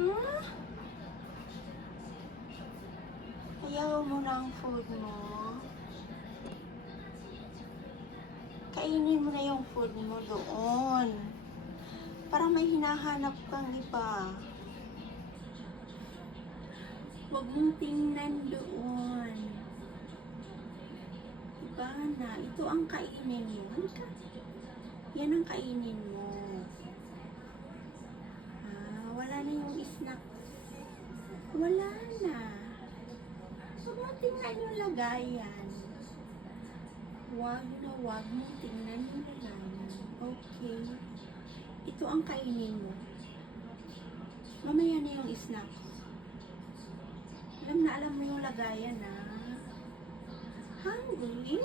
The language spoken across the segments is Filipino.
Hmm? Ayaw mo na ang food mo. Kainin mo na yung food mo doon. Para may hinahanap kang iba. Huwag mong tingnan doon. Iba na. Ito ang kainin mo. Yan ang kainin mo. Tingnan yung lagayan. Huwag na huwag mo tingnan yung lagayan. Okay. Ito ang kainin mo. Mamaya na yung snack. Alam na alam mo yung lagayan na. Hungry?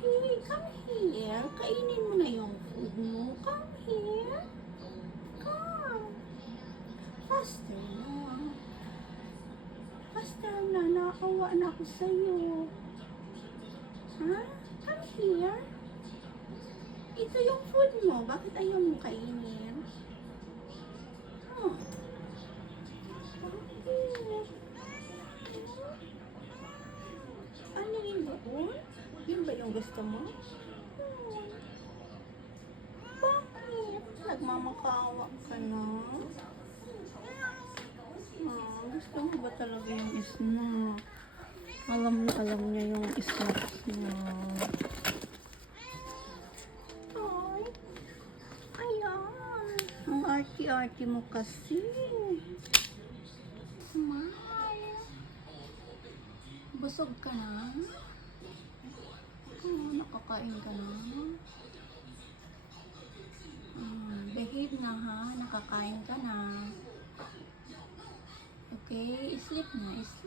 Okay, come here. Kainin mo na yung food mo. Come here. Come. Faster na. Nakawa na ako sa'yo. Ha? Come here. Ito yung food mo. Bakit ayaw mo kainin? Oh. Ano yun doon? Yun ba yung gusto mo? Hmm. Bakit? Nagmamakawa ka na? Ba talaga yung snack? Alam na alam niya yung snacks niya. Ay, ayan. Ang arty-arty mo kasi. Smile. Busog ka na? Oo, nakakain ka na. Ah, behave na ha, nakakain ka na. Okay, sleep na, sleep.